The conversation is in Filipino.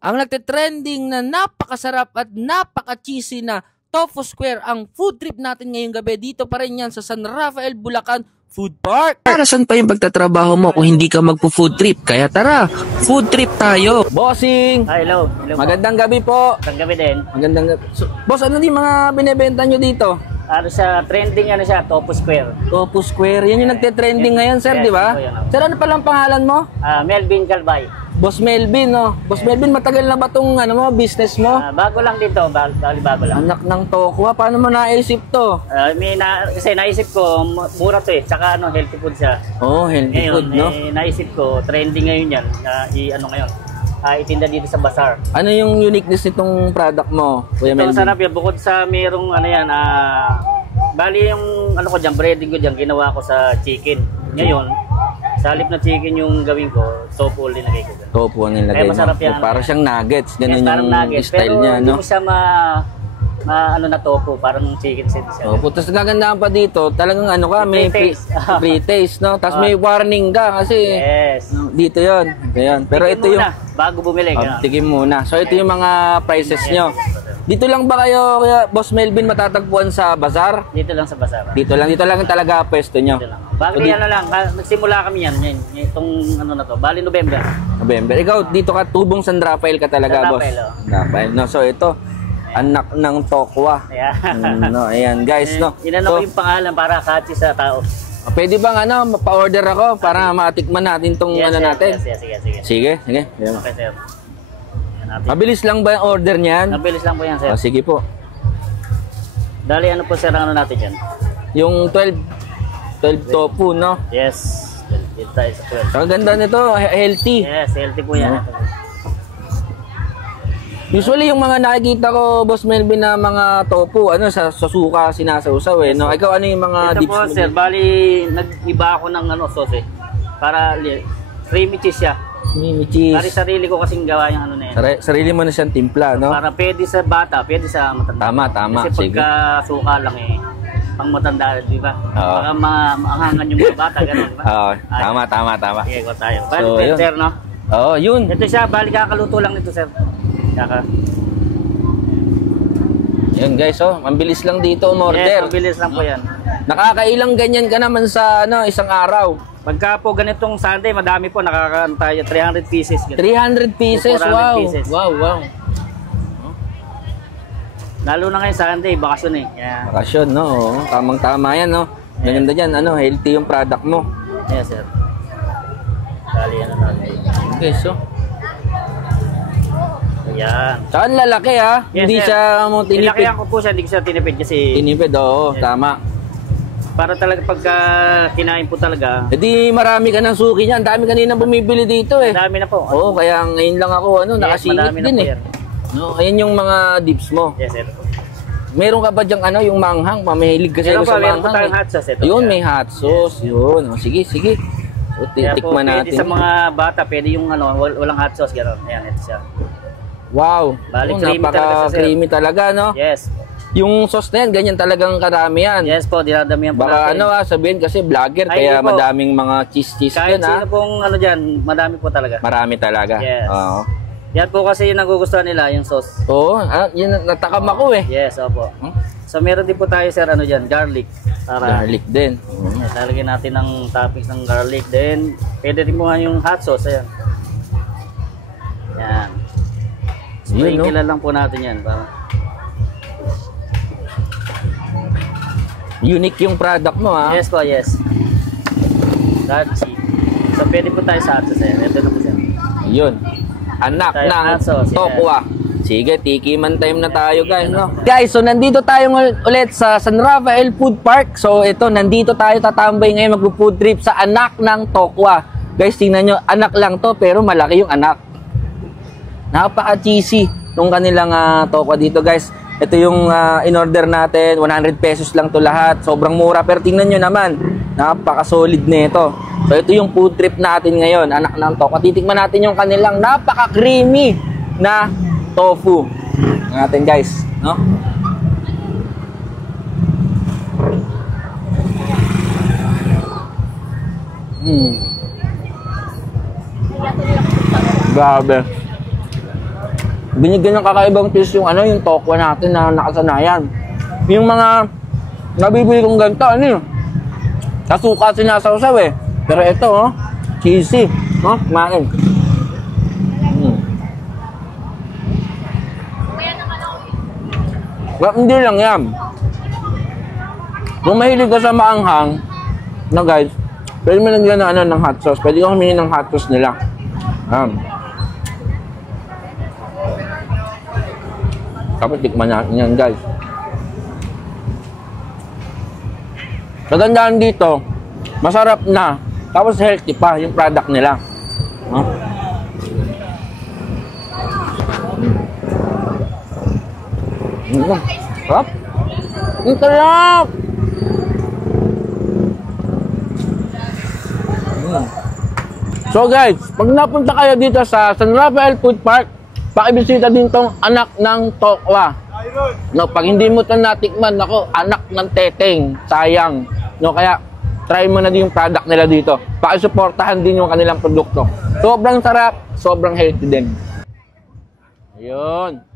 Ang nagte-trending na napakasarap at napaka-cheesy na Tofu Square ang food trip natin ngayong gabi. Dito pa rin yan sa San Rafael, Bulacan Food Park. Para saan pa yung pagtatrabaho mo kung hindi ka magpo-food trip? Kaya tara, food trip tayo. Bossing! Hello. Magandang gabi po. Magandang gabi din. Magandang gabi. So, boss, ano yung mga binibenta nyo dito? Ano siya, trending ano siya, Tofu Square. Tofu Square. Yan yung nagte-trending ngayon, sir, Yes, di ba? yan. Sir, ano palang pangalan mo? Melvin Calvay. Boss Melvin, no? Boss Melvin, matagal na ba itong business mo? Bago lang dito, bago lang. Anak ng Tokwa, paano mo naisip to? Kasi naisip ko, mura to eh, tsaka healthy food siya. Oh, healthy Ngayon, food, no? Naisip ko, trending ngayon yan, itinda dito sa bazaar. Ano yung uniqueness nitong product mo, Kuya Ito, Melvin? sarap yan, bukod sa merong bali yung breading ko dyan, ginawa ko sa chicken. Ngayon, sa halip na chicken yung gawin ko, tofu ulit nilagay ko. Tofu ang nilagay Kaya mo. masarap yan. Parang siyang nuggets, ganun yung nuggets, style pero niya, no? hindi mo siya na tofu, parang chicken set siya. Opo, tapos gagandahan pa dito, talagang may free taste, no? Tapos may warning ka kasi Yes. dito yon. Ayan. Pero Tigim ito yung muna, bago bumili. tigim muna. So ito yung mga prices nyo. Dito lang ba kayo, Kuya Boss Melvin, matatagpuan sa bazaar? Dito lang sa bazaar. Dito lang talaga pwesto nyo. Dito lang. Bali nagsimula kami yan, itong bali November. November. Ikaw, dito ka, Tubong San Rafael ka talaga, San boss. Rafael, Rafael, no? So ito, anak ng Tokwa. Ayan. No, ayan, guys, no? Inano ko yung pangalan para catchy sa tao. Pwede bang pa-order ako para matikman natin tong natin? Yes, sige. Sige. Ayan. Okay, sir. Mabilis lang ba yung order niyan? Mabilis lang po yan, sir. Sige po. Dali, ano po, sir, ang natin dyan? Yung 12 tofu, no? Yes. Dito tayo sa 12. Ang ganda nito, healthy. Yes, healthy po yan. Usually yung mga nakikita ko, Boss Melvin, na mga tofu, sa suka sinasawsaw eh, no? Ikaw, ano yung mga Ito dips po, mo? sir, bali, nag-iba ako ng sauce eh. Para creamy cheese siya. May cheese. Bali, sarili ko kasing gawa yung yan. Sarili mo na siyang timpla, no? Para pwede sa bata, pwede sa matanda. Tama. Kasi Sige. pagka suka lang eh, pang matanda, di ba? Oo. Baka maangangan yung mga bata, gano'n, di ba? Oo, tama. Sige, go tayo. Bali, So, yun. sir, no? Oo, yun. Ito siya, bali, kakaluto lang nito, sir. Yun guys, mabilis lang dito umorder. Yes, mabilis lang po yan. Nakakailang ganyan ka naman sa isang araw. Pagka po ganitong Sunday, madami po, nakakaano tayo, 300 pieces. 300 pieces, 400 wow. pieces. Wow. Lalo na ngayon Sunday, bakasyon eh. Yeah. Bakasyon, no? Oo, tamang-tama yan, no? Ganda dyan, healthy yung product mo. Yes, sir. Dali, natin. Okay, so. Ayan. Saan lalaki, ha? Yes, Hindi sir. siya mo tinipid. Nilakihan ko po siya, hindi ko siya tinipid kasi Tinipid, oo, Yes. tama. para talaga pagka kinain po talaga, E di marami ka ng suki niyan. Dami kanina bumibili dito eh. madami na po. Oo, kaya ngayon lang ako, nakasingit madami na din po eh. yan. No, ayan yung mga dips mo. Yes, sir. Meron ka ba dyang yung manghang? Pamahilig kasi Meron ako sa pa, meron po manghang. tayong hot sauce ito. Yun, Yan. may hot sauce. Yun. Sige. So, Kaya po, titikman pwede natin. sa mga bata, pwede yung walang hot sauce, gano'n. Ayan, ito siya. Wow. Bali, creamy talaga siya, sir. Napaka-creamy talaga, no? Yes. Yung sauce na yan, ganyan talagang karami yan. Yes po, dinadamihan po Baka natin. sabihin kasi vlogger, Ay, kaya hindi po. madaming mga cheese Kahit yan, sino pong dyan, madami po talaga. Marami talaga. Yes. Oo. Yan po kasi yung nagugustuhan nila, yung sauce. Oo, yun, natakam ako eh. Yes, opo. So meron din po tayo, sir, dyan, garlic. Para Garlic din. Yes, lalagyan natin ng toppings ng garlic. Then, pwede rin mo nga yung hot sauce. Ayan. Yan. Sprinkle lang po natin yan. Para Unique yung product mo, ha? yes po, yes. Catchy. So, pwede po tayo sa hot sauce. Ayan. Ito na po siya. Yun. Anak Tayo, ng hot sauce, Tokwa. Sige, tikiman time na tayo, guys, no? Guys, so nandito tayo ulit sa San Rafael Food Park. So ito, nandito tayo tatambay ngayon, mag-food trip sa anak ng Tokwa. Guys, tingnan nyo, anak lang to, pero malaki yung anak. Napaka-cheesy nung kanilang Tokwa dito, guys. Ito yung in-order natin, 100 pesos lang to lahat. Sobrang mura, pero tingnan nyo naman, napaka-solid nito. So ito yung food trip natin ngayon, anak ng Tokwa. Titikman natin yung kanilang napaka-creamy na tofu natin, guys, no? Grabe. binigyan ng kakaibang taste yung ano, yung tokwa natin na nakasanayan. Yung mga nabibili kong ganito, ano yun? Sa suka sinasawsaw eh. Pero ito, oh, cheesy. Oh, kumain. Well, hindi lang yan. Kung mahilig ka sa maanghang, na guys, pwede mo lagyan ng, ano, ng hot sauce. Pwede ka humingi ng hot sauce nila. Tapos tikman natin yan, guys. Magandaan dito, masarap na. Tapos healthy pa yung product nila. Sarap. Ang sarap. So guys, pag napunta kayo dito sa San Rafael Food Park, pakibisita din tong anak ng tokwa. No, pag hindi mo ito natikman, ako, anak ng teteng, sayang. No, kaya try mo na din yung product nila dito. Pakisuportahan din yung kanilang produkto. Sobrang sarap, sobrang healthy din. Ayun.